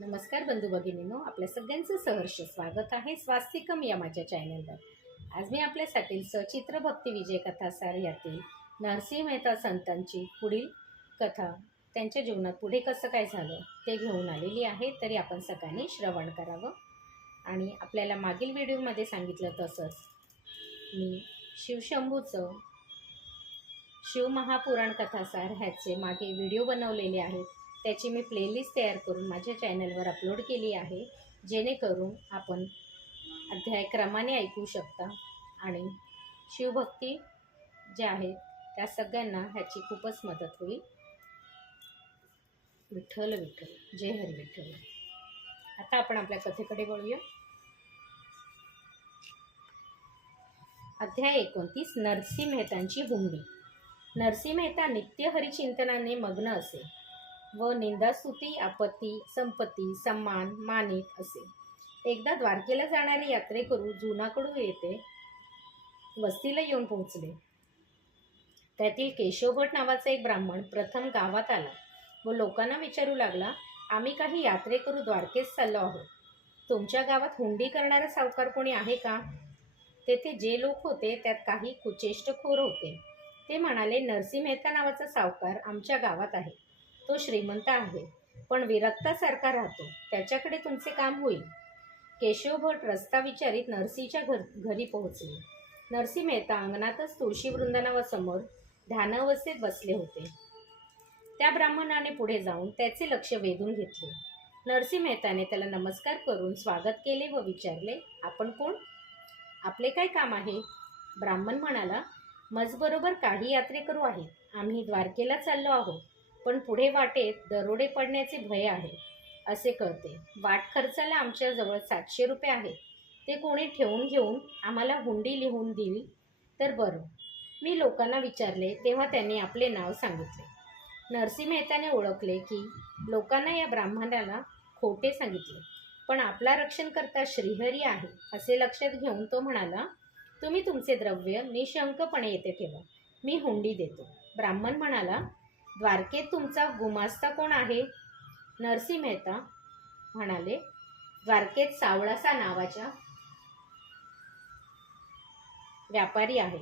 नमस्कार बंधू भगिनींनो आपल्या सगळ्यांचं सहर्ष स्वागत आहे स्वास्तिकम या माझ्या चॅनलवर. आज मी आपल्यासाठी सचित्र भक्ती विजय कथासार यातील नरसिंह मेहता संतांची पुढील कथा त्यांच्या जीवनात पुढे कसं काय झालं ते घेऊन आलेली आहे तरी आपण सगळ्यांनी श्रवण करावं. आणि आपल्याला मागील व्हिडिओमध्ये सांगितलं तसंच मी शिवशंभूचं शिवमहापुराण कथासार ह्याचे मागे व्हिडिओ बनवलेले आहेत. त्याची मी प्लेलिस्ट तयार करून माझ्या चॅनलवर अपलोड केली आहे. जेणेकरून आपण अध्यायक्रमाने ऐकू शकता. आणि शिवभक्ती ज्या आहेत त्या सगळ्यांना ह्याची खूपच मदत होईल. विठ्ठल विठ्ठल. जय हरी विठ्ठल. आता आपण आपल्या कथेकडे वळूया. अध्याय एकोणतीस नरसिंह मेहतांची हुंडी. नरसिंह मेहता नित्य हरिचिंतनाने मग्न असे. व निंदास्तुती आपत्ती संपत्ती सन्मान मानित असे. एकदा द्वारकेला जाणारे यात्रेकरू जुनाकडून येते वस्तीला येऊन पोहोचले. त्यातील केशवभट नावाचा एक ब्राह्मण प्रथम गावात आला व लोकांना विचारू लागला आम्ही काही यात्रेकरू द्वारकेस चाललो आहोत. तुमच्या गावात हुंडी करणारा सावकार कोणी आहे का? तेथे जे लोक होते त्यात काही कुचेष्टखोर होते. ते म्हणाले नरसिंह मेहता नावाचा सावकार आमच्या गावात आहे. तो श्रीमंत आहे. पण विरक्तासारखा राहतो. त्याच्याकडे तुमचे काम होईल. केशवभट रस्ता विचारित नरसीच्या घर घरी पोहोचले. नरसी मेहता अंगणातच तुळशी वृंदानावासमोर ध्यानावस्थेत बसले होते. त्या ब्राह्मणाने पुढे जाऊन त्याचे लक्ष वेधून घेतले. नरसी मेहताने त्याला नमस्कार करून स्वागत केले व विचारले आपण कोण? आपले काय काम आहे? ब्राह्मण म्हणाला मजबरोबर काही यात्रेकरू आहेत. आम्ही द्वारकेला चाललो आहोत. पण पुढे वाटेत दरोडे पडण्याचे भय आहे असे कळते. वाट खर्चाला आमच्याजवळ सातशे रुपये आहेत ते कोणी ठेवून घेऊन आम्हाला हुंडी लिहून दिली तर बरं. मी लोकांना विचारले तेव्हा त्यांनी आपले नाव सांगितले. नरसिंह मेहताने ओळखले की लोकांना या ब्राह्मणाला खोटे सांगितले. पण आपला रक्षण करता श्रीहरी आहे असे लक्षात घेऊन तो म्हणाला तुम्ही तुमचे द्रव्य निशंकपणे येथे ठेवा. मी हुंडी देतो. ब्राह्मण म्हणाला द्वारकेत तुमचा गुमास्ता कोण आहे? नरसी मेहता म्हणाले. द्वारकेत सावळासा नावाच्या व्यापारी आहे.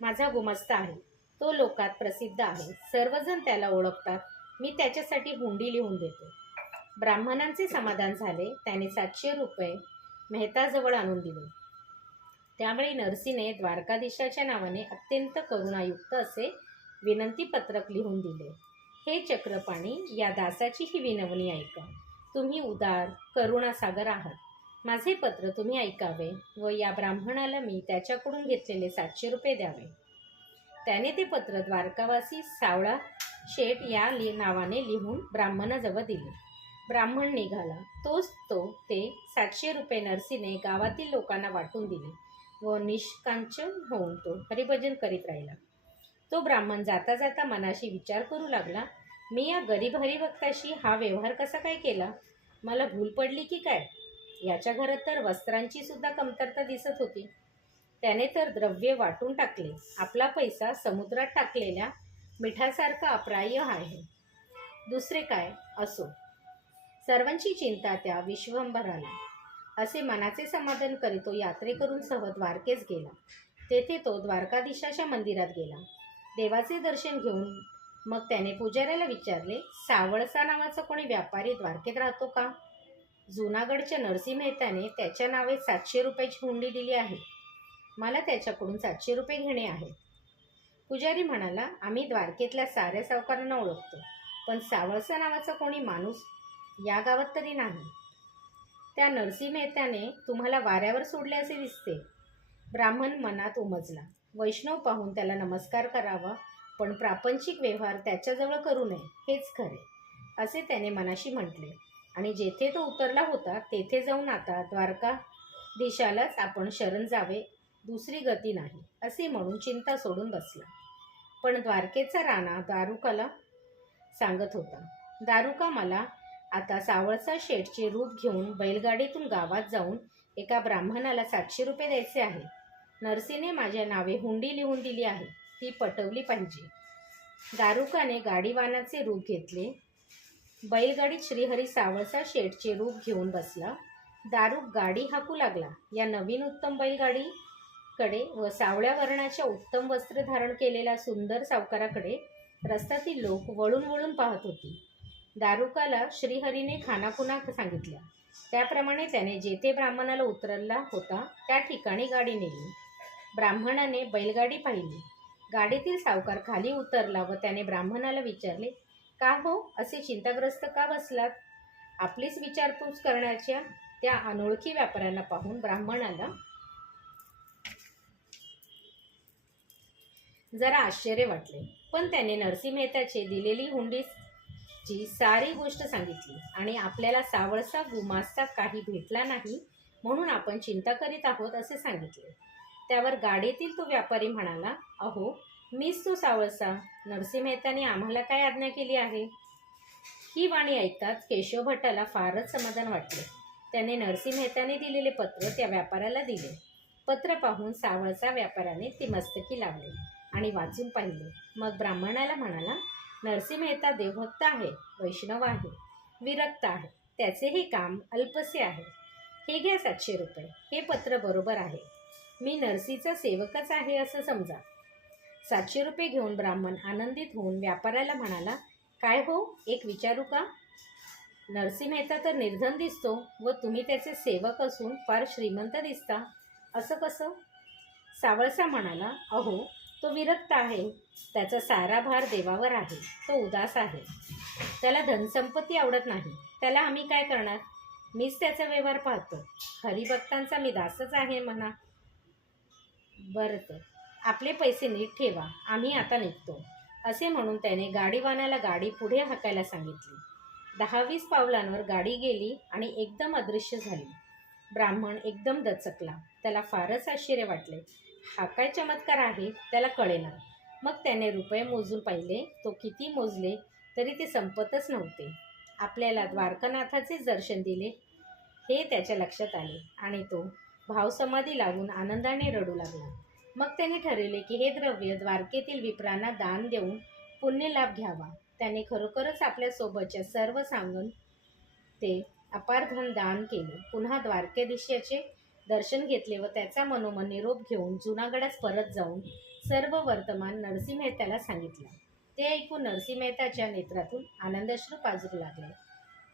माझा गुमास्ता आहे. तो लोकात प्रसिद्ध आहे. सर्वजण त्याला ओळखतात. मी त्याच्यासाठी हुंडी लिहून देतो. ब्राह्मणांचे समाधान झाले. त्याने सातशे रुपये मेहताजवळ आणून दिले. त्यावेळी नरसीने द्वारकाधीशाच्या नावाने अत्यंत करुणायुक्त असे विनंती पत्रक लिहून दिले. हे चक्रपाणी या दासाची ही विनवणी ऐका. तुम्ही उदार करुणासागर आहात. माझे पत्र तुम्ही ऐकावे व या ब्राह्मणाला मी त्याच्याकडून घेतलेले सातशे रुपये द्यावे. त्याने ते पत्र द्वारकावासी सावळा शेठ या लि नावाने लिहून ब्राह्मणाजवळ दिले. ब्राह्मण निघाला. तोच तो ते सातशे रुपये नरसीने गावातील लोकांना वाटून दिले व निष्कांचन होऊन तो हरिभजन करीत राहिला. तो ब्राह्मण जाता जाता मनाशी विचार करू लागला मी या गरीब हरिभक्ताशी हा व्यवहार कसा काय केला? मला भूल पडली की काय? याच्या घरात तर वस्त्रांची सुद्धा कमतरता दिसत होती. त्याने तर द्रव्य वाटून टाकले आपला पैसा समुद्रात टाकलेल्या मिठासारखा अप्राय आहे. दुसरे काय? असो. सर्वांची चिंता त्या विश्वंभराला. असे मनाचे समाधान करीत तो यात्रेकरूंसह द्वारकेस गेला. तेथे तो द्वारकाधीशाच्या मंदिरात गेला. देवाचे दर्शन घेऊन मग त्याने पुजाऱ्याला विचारले सावळसा नावाचा कोणी व्यापारी द्वारकेत राहतो का? जुनागडच्या नरसी मेहताने त्याच्या नावे सातशे रुपयाची हुंडी दिली आहे. मला त्याच्याकडून सातशे रुपये घेणे आहेत. पुजारी म्हणाला आम्ही द्वारकेतल्या साऱ्या सावकारांना ओळखतो पण सावळसा नावाचा कोणी माणूस या गावात तरी नाही. त्या नरसी मेहत्याने तुम्हाला वाऱ्यावर सोडले असे दिसते. ब्राह्मण मनात उमजला. वैष्णव पाहून त्याला नमस्कार करावा पण प्रापंचिक व्यवहार त्याच्याजवळ करू नये हेच खरे. असे त्याने मनाशी म्हटले. आणि जेथे तो उतरला होता तेथे जाऊन आता द्वारका दिशालाच आपण शरण जावे दुसरी गती नाही असे म्हणून चिंता सोडून बसला. पण द्वारकेचा राणा दारुकाला सांगत होता दारुका मला आता सावळसा शेठचे रूप घेऊन बैलगाडीतून गावात जाऊन एका ब्राह्मणाला सातशे रुपये द्यायचे आहे. नरसीने माझ्या नावे हुंडी लिहून दिली आहे. ती पटवली पाहिजे. दारुकाने गाडीवानाचे रूप घेतले. बैलगाडीत श्रीहरी सावळसा शेठचे रूप घेऊन बसला. दारूक गाडी हाकू लागला. या नवीन उत्तम बैलगाडीकडे व सावळ्या वर्णाच्या उत्तम वस्त्र धारण केलेल्या सुंदर सावकाराकडे रस्त्यातील लोक वळून वळून पाहत होती. दारुकाला श्रीहरीने खानाखुना सांगितल्या. त्याप्रमाणे त्याने जेथे ब्राह्मणाला उतरला होता त्या ठिकाणी गाडी नेली. ब्राह्मणाने बैलगाडी पाहिली. गाडीतील सावकार खाली उतरला व त्याने ब्राह्मणाला विचारले का हो? असे चिंताग्रस्त का बसलात? आपलीच विचारपूस करण्याच्या त्या अनोळखी व्यापाऱ्याला पाहून ब्राह्मणाला जरा आश्चर्य वाटले. पण त्याने नरसिंह मेहताचे दिलेली हुंडीची सारी गोष्ट सांगितली आणि आपल्याला सावळसा गुमास्ता काही भेटला नाही म्हणून आपण चिंता करीत आहोत असे सांगितले. त्यावर गाडीतील तो व्यापारी म्हणाला अहो मीच तो सावळसा. नरसिंह मेहताने आम्हाला काय आज्ञा केली आहे? ही वाणी ऐकताच केशव भट्टाला फारच समाधान वाटले. त्याने नरसी मेहताने दिलेले पत्र त्या व्यापाऱ्याला दिले. पत्र पाहून सावळचा व्यापाऱ्याने ती मस्तकी लावली आणि वाचून पाहिले. मग ब्राह्मणाला म्हणाला नरसी मेहता देवभक्त आहे वैष्णव आहे विरक्त आहे. त्याचे हे काम अल्पसे आहे. हे घ्या सातशे रुपये. हे पत्र बरोबर आहे. मी नरसीचा सेवकच आहे असं समजा. सातशे रुपये घेऊन ब्राह्मण आनंदित होऊन व्यापाऱ्याला म्हणाला काय हो एक विचारू का? नरसी मेहता तर निर्धन दिसतो व तुम्ही त्याचे सेवक असून फार श्रीमंत दिसता. असं कसं? सावळसा म्हणाला अहो तो विरक्त आहे. त्याचा सारा भार देवावर आहे. तो उदास आहे. त्याला धनसंपत्ती आवडत नाही. त्याला आम्ही काय करणार? मीच त्याचा व्यवहार पाहतो हरिभक्तांचा मी दासच आहे म्हणा. बरं तर. आपले पैसे नीट ठेवा. आम्ही आता निघतो. असे म्हणून त्याने गाडीवानाला गाडी पुढे हाकायला सांगितली. दहावीस पावलांवर गाडी गेली आणि एकदम अदृश्य झाली. ब्राह्मण एकदम दचकला. त्याला फारच आश्चर्य वाटले. हा काय चमत्कार आहे? त्याला कळेना. मग त्याने रुपये मोजून पाहिले. तो किती मोजले तरी ते संपतच नव्हते. आपल्याला द्वारकानाथाचेच दर्शन दिले हे त्याच्या लक्षात आले आणि तो भावसमाधी लागून आनंदाने रडू लागला. मग त्याने ठरवले की हे द्रव्य द्वारकेतील विप्रांना दान देऊन पुण्यलाभ घ्यावा. त्याने खरोखरच आपल्या सोबतच्या सर्व सांगून ते अपार धन दान केले. पुन्हा द्वारकेदिशाचे दर्शन घेतले व त्याचा मनोमन निरोप घेऊन जुनागडास परत जाऊन सर्व वर्तमान नरसिंह मेहताला सांगितलं. ते ऐकून नरसिंह मेहताच्या नेत्रातून आनंदश्रू पाजरू लागले.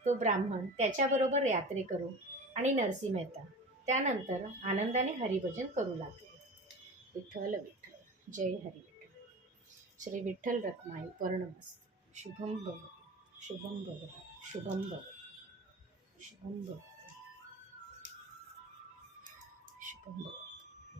तो ब्राह्मण त्याच्याबरोबर यात्रे करू आणि नरसिंह मेहता त्यानंतर आनंदाने हरिभजन करू लागले. विठ्ठल विठ्ठल जय हरी विठ्ठल. श्री विठ्ठल रखमाई पर्णमस्त. शुभम भव शुभम भव शुभम भव शुभम भव शुभम भव